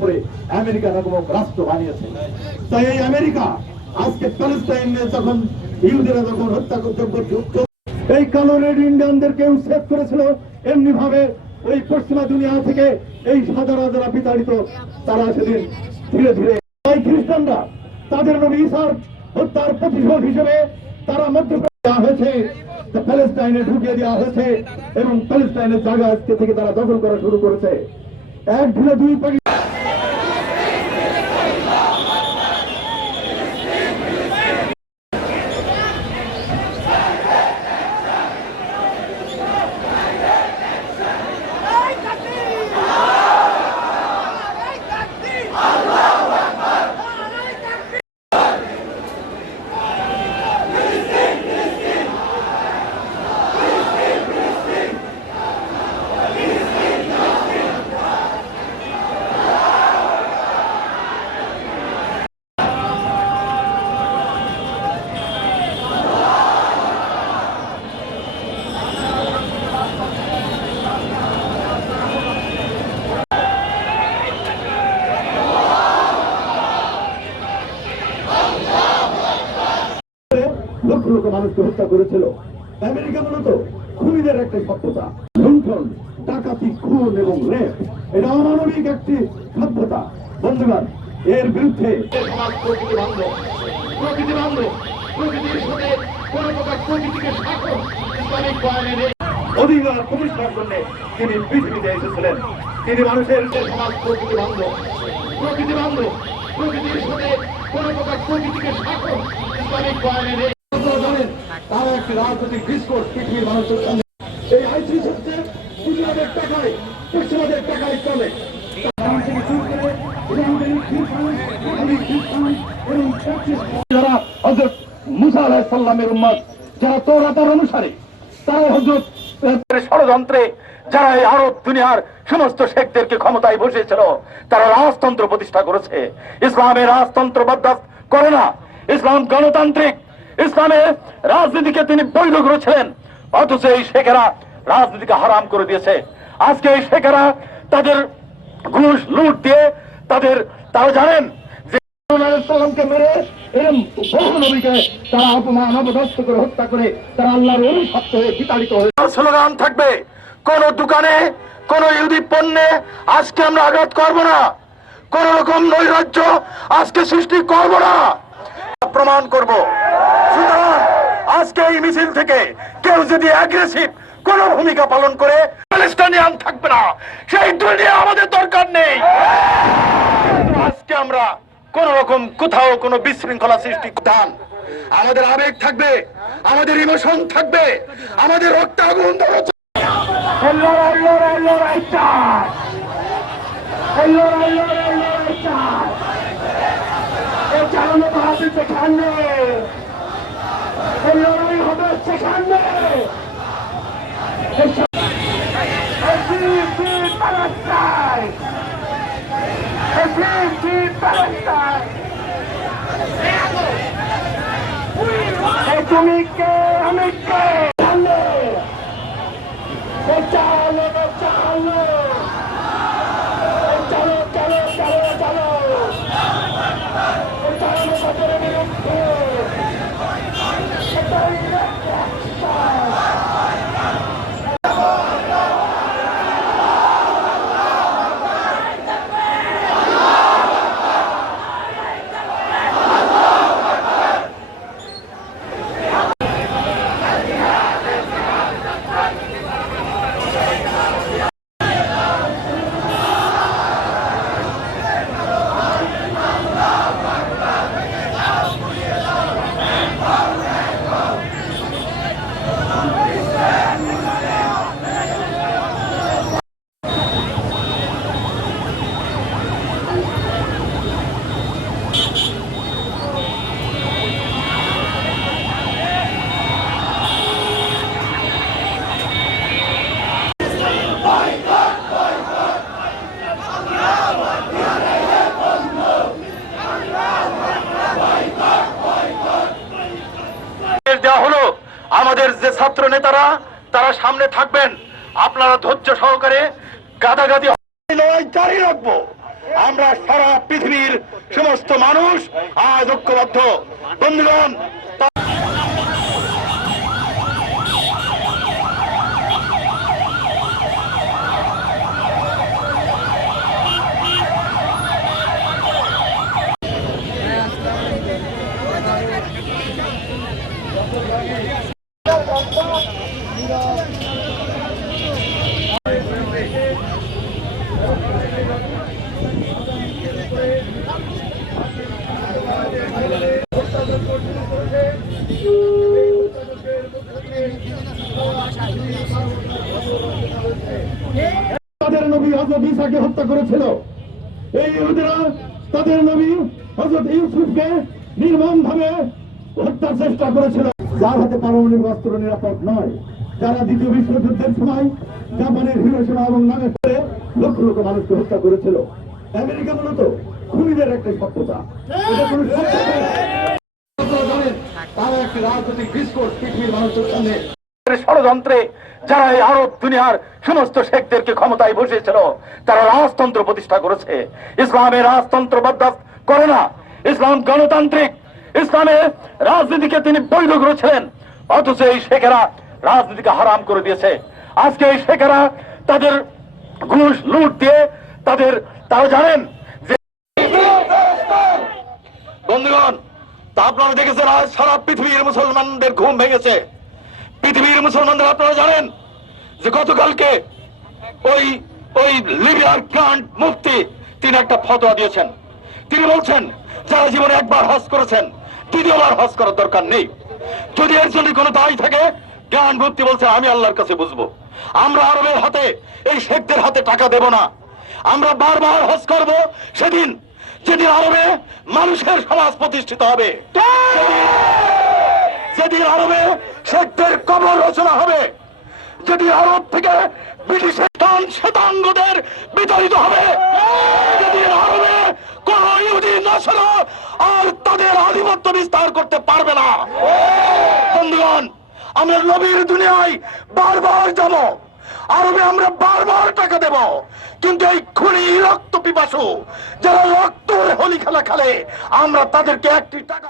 উপরে আমেরিকা নামক রাষ্ট্র বানিয়েছে। তাই এই আমেরিকা আজকে প্যালেস্টাইনে যখন, ইহুদিরা যখন হত্যা করতে এই কালো রেড ইন্ডিয়ানদেরকে উচ্ছেদ করেছিল। এমনি ভাবে ওই পশ্চিমা দুনিয়া থেকে এই সাদারা যারা বিতাড়িত, তারা সেদিন ধীরে ধীরে এই খ্রিস্টানরা তাদের নবী ঈসার হত্যার প্রতিশোধ হিসেবে তারা মধ্যপ্রাচ্যে দেওয়া হয়েছে। প্যালেস্টাইনে ঢুকিয়ে দেওয়া হয়েছে এবং প্যালেস্টাইনের জায়গা আজকে থেকে তারা দখল করা শুরু করেছে। এক ঢিলে দুই পাখি করে লক্ষ লক্ষ মানুষকে হত্যা করেছিল। আমেরিকা মূলত খুনিদের একটা সভ্যতা। লুণ্ঠন, ডাকাতি, খুন এবং রেপ, এটা অমানবিক একটি সভ্যতা। বন্ধুগণ, এর বিরুদ্ধে অধিকার প্রতিষ্ঠার জন্য তিনি পৃথিবীতে এসেছিলেন। তিনি মানুষের সমাজ প্রকৃতি বান্ধব প্রকৃতি বান্ধব প্রকৃতির সাথে কোন প্রকার প্রকৃতিকে শাসন ইসলামিক আপনারা জানেন তারা একটি রাজনৈতিক পৃথিবীর মানুষের এই হচ্ছে টাকায় পশ্চিমাদের টাকায় চলে। যারা হজরত মুসা উম্মত, যারা তোরাতার অনুসারে তারা হজরত ষড়যন্ত্রে, যারা এই আরব দুনিয়ার সমস্ত শেখদেরকে ক্ষমতায় বসিয়েছিল, তারা রাজতন্ত্র প্রতিষ্ঠা করেছে। ইসলামের রাজতন্ত্র বরদাস্ত করে না। ইসলাম গণতান্ত্রিক ইসলামের রাজনীতিকে তিনি বৈধ করেছিলেন। অথচ এই শেখেরা রাজনীতিকে হারাম করে দিয়েছে। আজকে এই শেখেরা তাদের ঘুষ, লুট দিয়ে তাদের, তারা জানেন দোকানে, কোন ইহুদি পণ্যে আজকে আমরা আঘাত না। কোন রকম নৈরাজ্য আজকে সৃষ্টি করব না। প্রমাণ করব। আজকে এই মিছিল থেকে কেউ যদি অ্যাগ্রেসিভ কোন ভূমিকা পালন করে প্যালেস্টাইনিয়ান থাকবে না। সেই দুনিয়া আমাদের দরকার নেই। আজকে আমরা কোন রকম কোথাও কোনো বিশৃঙ্খলা সৃষ্টি দান। আমাদের আবেগ থাকবে, আমাদের ইমোশন থাকবে, আমাদের রক্ত আগুন ধরেছে লড়াই লড়াই লড়াই চাই এই লড়াই লড়াই লড়াই চাই এই চালানো হবে সেখানে এই লড়াই হবে সেখানে এই স- এই ফ্রি ফ্রি প্যালেস্টাইন এই ফ্রি ফ্রি প্যালেস্টাইন এই তুমি কে আমি কে জানে চলো চলো চলো চলো চলো চলো চলো বছরের বিরুদ্ধে নির্দেশ দেওয়া হলো আমাদের যে ছাত্র নেতারা, তারা সামনে থাকবেন। আপনারা ধৈর্য সহকারে গাদাগাদি লড়াই জারি রাখব। আমরা সারা পৃথিবীর সমস্ত মানুষ আজ ঐক্যবদ্ধ। বন্ধুগণ তাদের নবী হজরত ইসাকে হত্যা করেছিল। এই ইহুদিরা তাদের নবী হজরত ইউসুফকে নির্মম ভাবে হত্যার চেষ্টা করেছিল। যার হাতে পারমাণবিক অস্ত্র নিরাপদ নয়, যারা দ্বিতীয় বিশ্বযুদ্ধের সময় জাপানের হিরোসীমা এবং নাগাসাকিতে লক্ষ লক্ষ মানুষকে হত্যা করেছিল। আমেরিকা মূলত খুনিদের একটা সত্যতা তারা একটি রাজনৈতিক ডিসকোর্স পৃথিবীর মানুষের সামনে ষড়যন্ত্রে যারা এই আরব দুনিয়ার সমস্ত শেখদেরকে ক্ষমতায় বসিয়েছিল, তারা রাজতন্ত্র প্রতিষ্ঠা করেছে। ইসলামের রাজতন্ত্র বরদাস্ত করে না। ইসলাম গণতান্ত্রিক। ইসলামের রাজনীতিকে তিনি বৈধ করেছিলেন। অথচ এই শেখেরা রাজনীতিকে হারাম করে দিয়েছে। আজকে এই শেখেরা তাদের ঘুষ, লুট দিয়ে তাদের, তারা জানেন যে বন্ধুগণ, তা আপনারা দেখেছেন আজ সারা পৃথিবীর মুসলমানদের ঘুম ভেঙেছে। পৃথিবীর মুসলমানদের আপনারা জানেন যে গতকালকে ওই ওই লিবিয়ার গ্রান্ড মুফতি তিনি একটা ফতোয়া দিয়েছেন। তিনি বলছেন যারা জীবনে একবার হজ করেছেন দ্বিতীয়বার হজ করার দরকার নেই। যদি এর জন্য কোনো দায় থাকে জ্ঞান মুক্তি বলছে আমি আল্লাহর কাছে বুঝব। আমরা আরবের হাতে এই শেখদের হাতে টাকা দেব না। আমরা বারবার হজ করব সেদিন যেদিন আরবে মানুষের সমাজ প্রতিষ্ঠিত হবে। যেদিন আরবে শেখদের কবর রচনা হবে। যদি আরব থেকে ব্রিটিশের স্থান শ্বেতাঙ্গদের বিতাড়িত হবে, যদি আরবে কোন ইহুদি নাসরা আর তাদের আধিপত্য বিস্তার করতে পারবে না। বন্ধুগণ, আমরা নবীর দুনিয়ায় বারবার যাব। আরবে আমরা বারবার টাকা দেব। কিন্তু এই খুনি রক্ত পিপাসু, যারা রক্ত হোলি খেলা খেলে, আমরা তাদেরকে একটি টাকা